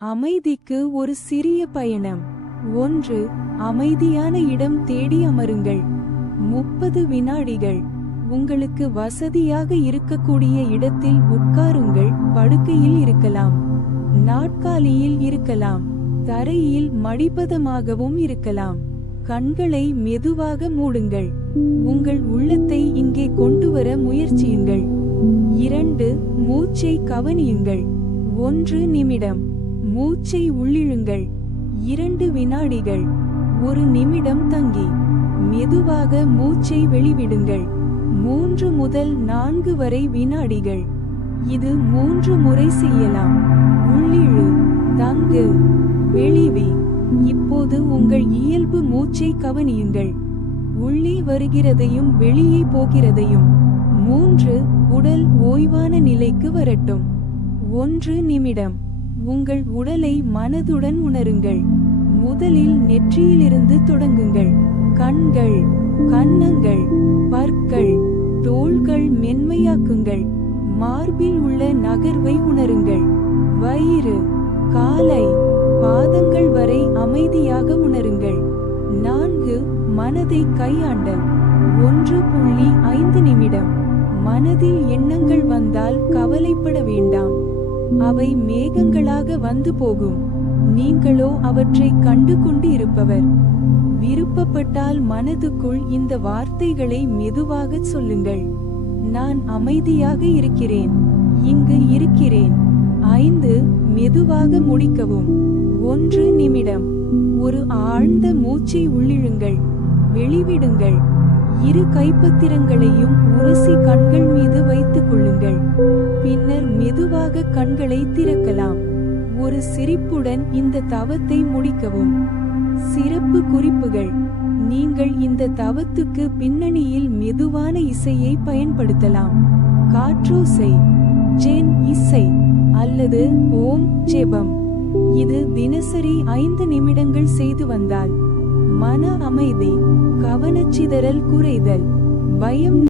அமைதிக்கு ஒரு சிறிய பயணம். ஒன்று அமைதியான இடம் தேடி அமருங்கள். முப்பது வினாடிகள். உங்களுக்கு வசதியாக இருக்கக்கூடிய இடத்தில் உட்காருங்கள். படுக்கையில் இருக்கலாம். நாட்காலியில் இருக்கலாம். தரையில் மடிப்பதமாகவும் இருக்கலாம். கண்களை மெதுவாக மூடுங்கள். உங்கள் உள்ளத்தை இங்கே கொண்டு வர முயற்சியுங்கள். இரண்டு மூச்சை கவனியுங்கள். ஒன்று நிமிடம். மூச்சை உள்ளிழுங்கள். இரண்டு வினாடிகள். ஒரு நிமிடம் தங்கி. மெதுவாக மூச்சை வெளிவிடுங்கள். மூன்று முதல் நான்கு வரை வினாடிகள். இது மூன்று முறை செய்யலாம். உள்ளிழு. தங்கு. வெளிவி. இப்போது உங்கள் இயல்பு மூச்சை கவனியுங்கள். உள்ளே வருகிறதையும் வெளியே போகிறதையும். மூன்று உடல் ஓய்வான நிலைக்கு வரட்டும். ஒன்று நிமிடம். உங்கள் உடலை மனதுடன் உணருங்கள். முதலில் நெற்றியிலிருந்து தொடங்குங்கள். கண்கள் கன்னங்கள் பற்கள் தோள்கள் மென்மையாக்குங்கள். மார்பில் உள்ள நகர்வை உணருங்கள். வயிறு காலை பாதங்கள் வரை அமைதியாக உணருங்கள். நான்கு மனதை கையாண்ட. ஒன்று புள்ளி ஐந்து நிமிடம். மனதில் எண்ணங்கள் வந்தால் கவலைப்பட வேண்டாம். அவை மேகங்களாக வந்து போகும். நீங்களோ அவற்றை கண்டு கொண்டு இருப்பவர் விருப்பப்பட்டால் மனதுக்குள் இந்த வார்த்தைகளை மெதுவாகச் சொல்லுங்கள். நான் அமைதியாக இருக்கிறேன். இங்கு இருக்கிறேன். ஐந்து மெதுவாக முடிக்கவும். ஒன்று நிமிடம். ஒரு ஆழ்ந்த மூச்சை உள்ளிழுங்கள். வெளிவிடுங்கள். இரு கைப்பத்திரங்களையும் உரசி கண்கள் மீது வைத்துக் கொள்ளுங்கள். பின் மெதுவாக கண்களை திறக்கலாம். ஒரு சிரிப்புடன் இந்த தவத்தை முடிக்கவும். சிறப்பு குறிப்புகள். நீங்கள் இந்த தவத்துக்கு பின்னணியில் மெதுவான இசையை பயன்படுத்தலாம். காற்றோசை ஜென் இசை. அல்லது ஓம் ஜெபம். இது தினசரி ஐந்து நிமிடங்கள் செய்து வந்தால். மன அமைதி. கவனச்சிதறல் குறைதல். பயம்